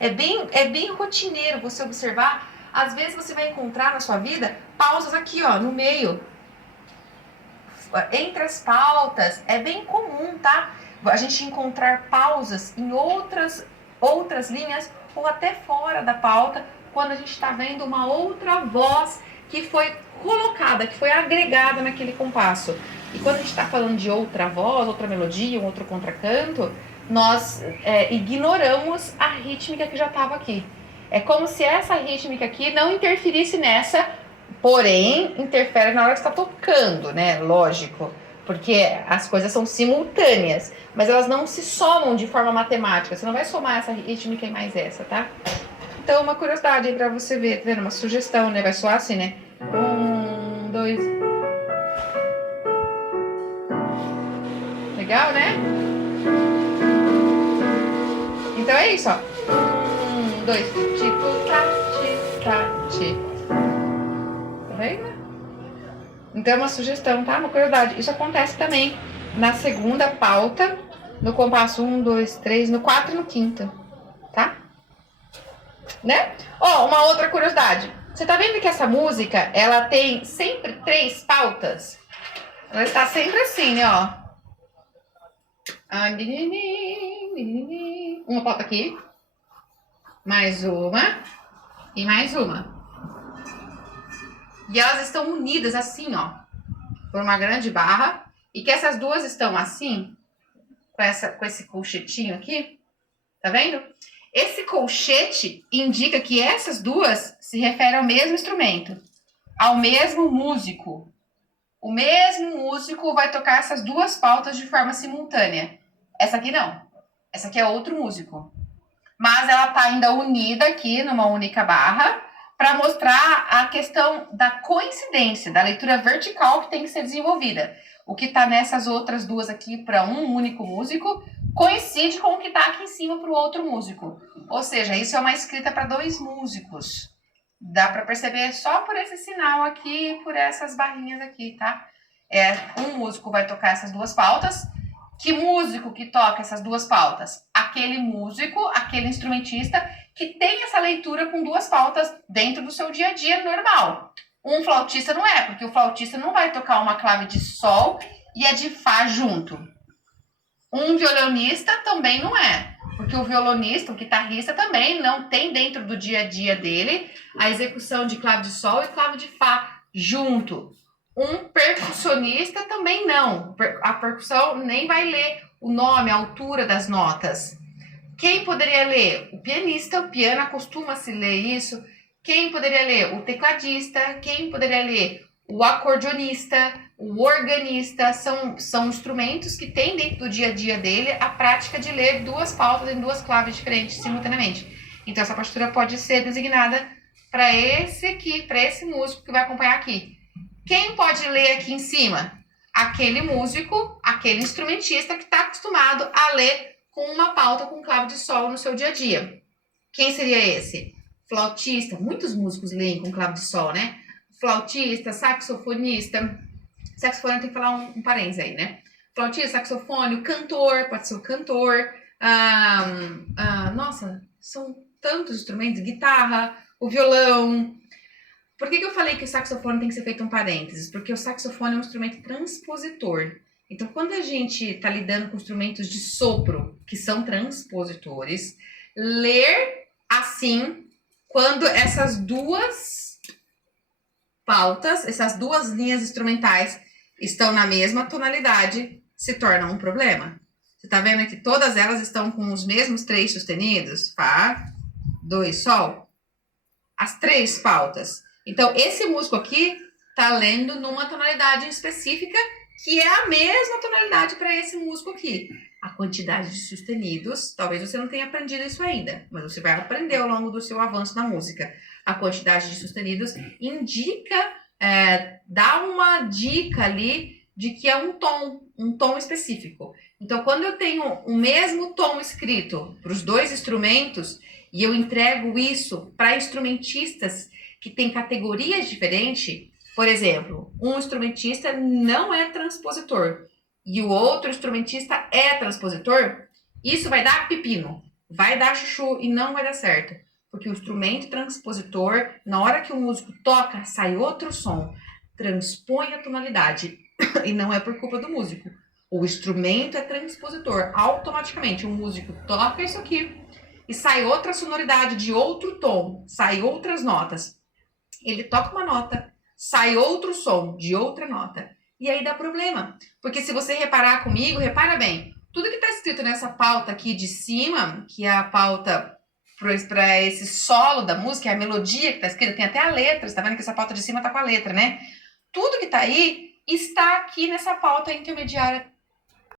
É bem rotineiro você observar. Às vezes você vai encontrar na sua vida pausas aqui, ó, no meio. Entre as pautas, é bem comum, tá? A gente encontrar pausas em outras linhas ou até fora da pauta, quando a gente está vendo uma outra voz que foi colocada, que foi agregada naquele compasso. E quando a gente está falando de outra voz, outra melodia, um outro contracanto, nós ignoramos a rítmica que já estava aqui. É como se essa rítmica aqui não interferisse nessa, porém interfere na hora que está tocando, né? Lógico, porque as coisas são simultâneas, mas elas não se somam de forma matemática. Você não vai somar essa rítmica e mais essa, tá? Então, uma curiosidade aí pra você ver, tá vendo? Uma sugestão, né? Vai soar assim, né? 1, 2. Legal, né? Então é isso, ó. 1, 2. Ti. Tá vendo? Então é uma sugestão, tá? Uma curiosidade. Isso acontece também na segunda pauta, no compasso 1, 2, 3, no 4 e no 5º, tá? Né? Ó, uma outra curiosidade. Você tá vendo que essa música, ela tem sempre 3 pautas? Ela está sempre assim, né, ó. Uma pauta aqui. Mais uma. E mais uma. E elas estão unidas assim, ó. Por uma grande barra. E que essas duas estão assim. Com esse colchetinho aqui. Tá vendo? Esse colchete indica que essas duas se referem ao mesmo instrumento. Ao mesmo músico. O mesmo músico vai tocar essas duas pautas de forma simultânea. Essa aqui não. Essa aqui é outro músico. Mas ela está ainda unida aqui numa única barra para mostrar a questão da coincidência, da leitura vertical que tem que ser desenvolvida. O que está nessas outras duas aqui para um único músico coincide com o que está aqui em cima para o outro músico. Ou seja, isso é uma escrita para 2 músicos. Dá para perceber só por esse sinal aqui, por essas barrinhas aqui, tá? Um músico vai tocar essas duas pautas. Que músico que toca essas duas pautas? Aquele músico, aquele instrumentista que tem essa leitura com 2 pautas dentro do seu dia a dia normal. Um flautista não é, porque o flautista não vai tocar uma clave de sol e a de fá junto. Um violonista também não é, porque o violonista, o guitarrista também não tem dentro do dia a dia dele a execução de clave de sol e clave de fá junto. Um percussionista também não. A percussão nem vai ler o nome, a altura das notas. Quem poderia ler? O pianista, o piano acostuma-se ler isso. Quem poderia ler? O tecladista. Quem poderia ler? O acordeonista, o organista. São instrumentos que têm dentro do dia a dia dele a prática de ler 2 pautas em 2 claves diferentes simultaneamente. Então, essa partitura pode ser designada para esse músico que vai acompanhar aqui. Quem pode ler aqui em cima? Aquele músico, aquele instrumentista que está acostumado a ler com uma pauta com clave de sol no seu dia a dia. Quem seria esse? Flautista. Muitos músicos leem com clave de sol, né? Flautista, saxofonista. Saxofone tem que falar um parênteses aí, né? Flautista, saxofone, o cantor, pode ser o cantor. Nossa, são tantos instrumentos. Guitarra, o violão. Por que eu falei que o saxofone tem que ser feito um parênteses? Porque o saxofone é um instrumento transpositor. Então, quando a gente está lidando com instrumentos de sopro, que são transpositores, ler assim, quando essas 2 pautas, essas 2 linhas instrumentais estão na mesma tonalidade, se torna um problema. Você está vendo que todas elas estão com os mesmos 3 sustenidos? Fá, 2, sol. As 3 pautas. Então, esse músico aqui está lendo numa tonalidade específica, que é a mesma tonalidade para esse músico aqui. A quantidade de sustenidos, talvez você não tenha aprendido isso ainda, mas você vai aprender ao longo do seu avanço na música. A quantidade de sustenidos indica, dá uma dica ali de que é um tom específico. Então, quando eu tenho o mesmo tom escrito para os 2 instrumentos e eu entrego isso para instrumentistas que têm categorias diferentes, por exemplo, um instrumentista não é transpositor e o outro instrumentista é transpositor, isso vai dar pepino. vai dar chuchu e não vai dar certo. Porque o instrumento transpositor, na hora que o músico toca, sai outro som, transpõe a tonalidade. E não é por culpa do músico. O instrumento é transpositor. Automaticamente, o músico toca isso aqui e sai outra sonoridade de outro tom, sai outras notas. Ele toca uma nota, sai outro som de outra nota. E aí dá problema. Porque se você reparar comigo, repara bem, tudo que está escrito nessa pauta aqui de cima, que é a pauta para esse solo da música, é a melodia que está escrita, tem até a letra, você tá vendo que essa pauta de cima tá com a letra, né? Tudo que tá aí está aqui nessa pauta intermediária